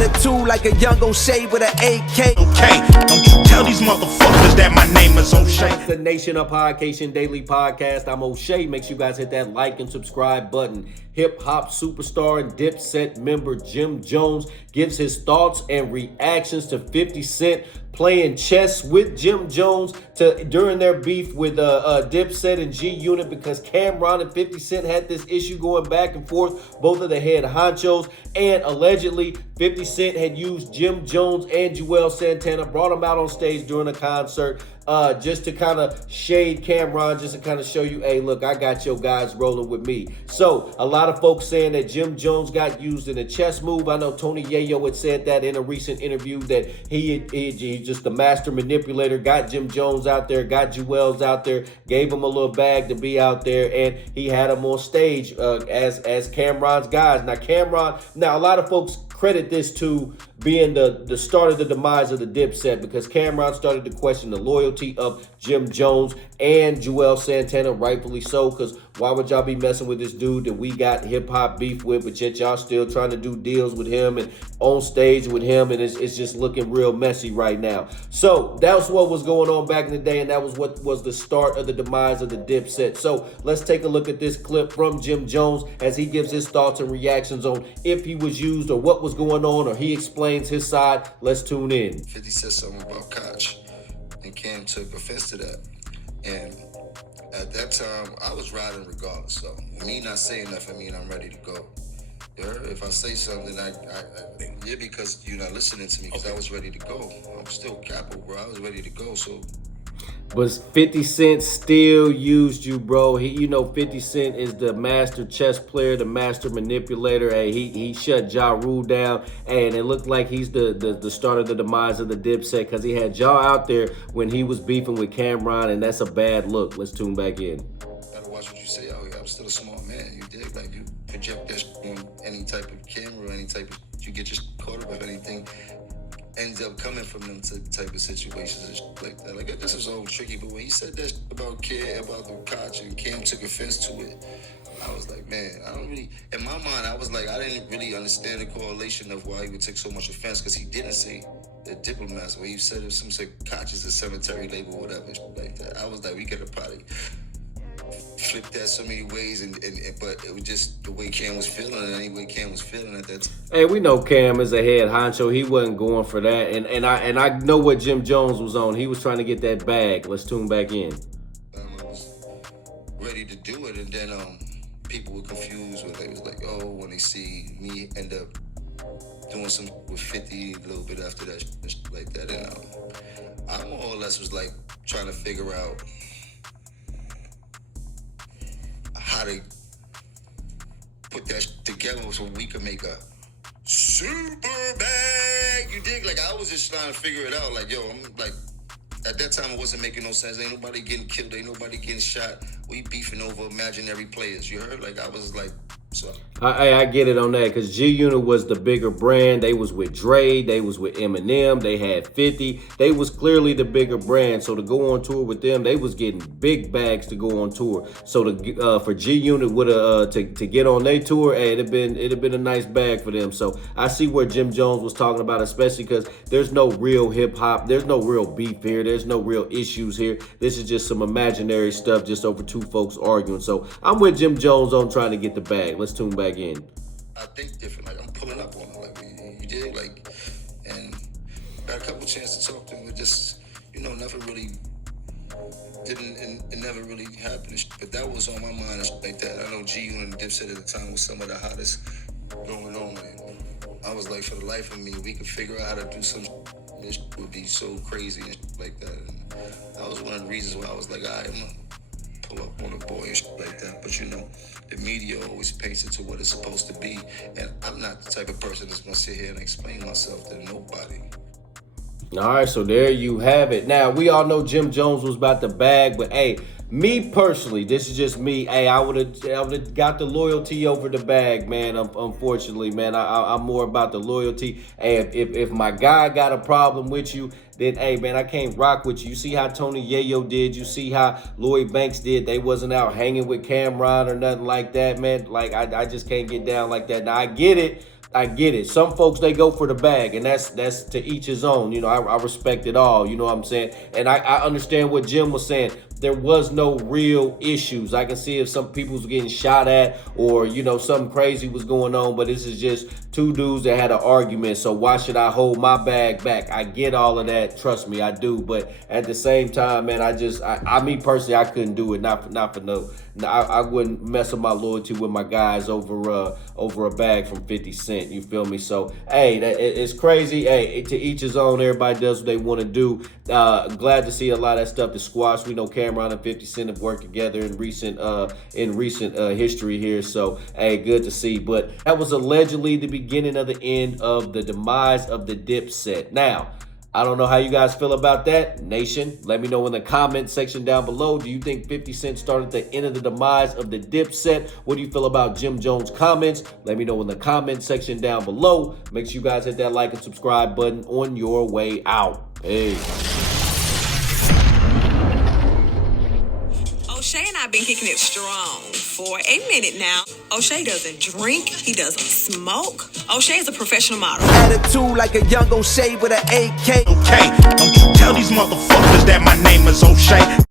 a two like a young O'Shea with an AK. Okay, don't you tell these motherfuckers that my name is O'Shea. The Nation of Podcation Daily Podcast. I'm O'Shea. Make sure you guys hit that like and subscribe button. Hip-hop superstar and Dipset member Jim Jones gives his thoughts and reactions to 50 Cent playing chess with Jim Jones during their beef with Dipset and G-Unit, because Cameron and 50 Cent had this issue going back and forth, both of the head honchos, and allegedly 50 Cent had used Jim Jones and Juelz Santana, brought them out on stage during a concert, just to kind of shade Cameron, just to kind of show you, hey, look, I got your guys rolling with me. So a lot of folks saying that Jim Jones got used in a chess move. I know Tony Yayo had said that in a recent interview, that he just the master manipulator, got Jim Jones out there, got Juelz out there, gave him a little bag to be out there, and he had him on stage as Cameron's guys. Now a lot of folks credit this to being the start of the demise of the Dipset, because Cameron started to question the loyalty of Jim Jones and Juelz Santana, rightfully so, because why would y'all be messing with this dude that we got hip-hop beef with, but yet y'all still trying to do deals with him and on stage with him, and it's just looking real messy right now. So that's what was going on back in the day, and that was what was the start of the demise of the Dipset. So let's take a look at this clip from Jim Jones as he gives his thoughts and reactions on if he was used or what was going on, or he explains his side. Let's tune in. 50 said something about Koch, and Cam took offense to that. And at that time, I was riding regardless. So me not saying nothing mean I'm ready to go. You heard? If I say something, yeah, because you're not listening to me, because I was ready to go. I'm still capo, bro. I was ready to go. So. But 50 Cent still used you, bro. 50 Cent is the master chess player, the master manipulator. Hey, he shut Ja Rule down, and it looked like he's the start of the demise of the Dipset, because he had Ja out there when he was beefing with Cameron, and that's a bad look. Let's tune back in. Gotta watch what you say out here. I'm still a smart man. You dig? Like, you project that on any type of camera, any type of, you get your caught up with anything. Ends up coming from them type of situations and shit like that. Like, this is all tricky, but when he said that shit about the Koch, and Cam took offense to it, I was like, man, I don't really, in my mind, I was like, I didn't really understand the correlation of why he would take so much offense, because he didn't say the diplomats, where he said if some said Koch is a cemetery label, whatever, shit like that. I was like, we could have probably flipped that so many ways, but it was just the way Cam was feeling, and any way Cam was feeling at that time. Hey, we know Cam is a head honcho. He wasn't going for that, and I know what Jim Jones was on. He was trying to get that bag. Let's tune back in. I was ready to do it, and then people were confused when they was like, oh, when they see me end up doing some with 50 a little bit after that, like that, and I more or less was like trying to figure out how to put that together so we could make a super bag. You dig? Like, I was just trying to figure it out. Like, yo, I'm like, at that time it wasn't making no sense. Ain't nobody getting killed. Ain't nobody getting shot. We beefing over imaginary players. You heard? Like, I was like, so. I get it on that, because G-Unit was the bigger brand. They was with Dre. They was with Eminem. They had 50. They was clearly the bigger brand. So to go on tour with them, they was getting big bags to go on tour. So for G-Unit to get on their tour, hey, it'd have been a nice bag for them. So I see where Jim Jones was talking about, especially because there's no real hip hop. There's no real beef here. There's no real issues here. This is just some imaginary stuff just over two folks arguing. So I'm with Jim Jones on trying to get the bag. Let's tune back in. I think different. Like, I'm pulling up on him. Like, you did, like, and got a couple chances to talk to him. It just, never really it never really happened. But that was on my mind and shit like that. I know G-Unit and Dipset at the time was some of the hottest going on. Man. I was like, for the life of me, we could figure out how to do some. This would be so crazy and shit like that. And that was one of the reasons why I was like, I'm gonna pull up on a boy and shit like that. But the media always paints it to what it's supposed to be, and I'm not the type of person that's gonna sit here and explain myself to nobody. All right, so there you have it. Now, we all know Jim Jones was about the bag, but hey, me personally, this is just me. Hey, I would have got the loyalty over the bag, man. Unfortunately, man, I'm more about the loyalty. And if my guy got a problem with you, then hey, man, I can't rock with you. You see how Tony Yayo did. You see how Lloyd Banks did. They wasn't out hanging with Cameron or nothing like that, man. Like I just can't get down like that. Now I get it. I get it. Some folks, they go for the bag, and that's to each his own. You know, I respect it all. You know what I'm saying? And I understand what Jim was saying. There was no real issues. I can see if some people was getting shot at, or, you know, something crazy was going on, but this is just two dudes that had an argument. So why should I hold my bag back? I get all of that. Trust me, I do. But at the same time, man, I me personally, I couldn't do it. Not for no. I wouldn't mess up my loyalty with my guys over a bag from 50 Cent. You feel me? So, hey, it's crazy. Hey, to each his own. Everybody does what they want to do. Glad to see a lot of that stuff is squashed. We know Cameron and 50 Cent have worked together in recent history here. So, hey, good to see. But that was allegedly the beginning of the end of the demise of the Dipset. Now, I don't know how you guys feel about that, nation. Let me know in the comment section down below. Do you think 50 Cent started the end of the demise of the Dipset? What do you feel about Jim Jones' comments? Let me know in the comment section down below. Make sure you guys hit that like and subscribe button on your way out. Hey. O'Shea and I have been kicking it strong for a minute now. O'Shea doesn't drink. He doesn't smoke. O'Shea is a professional model. Attitude like a young O'Shea with an AK. Okay, don't you tell these motherfuckers that my name is O'Shea.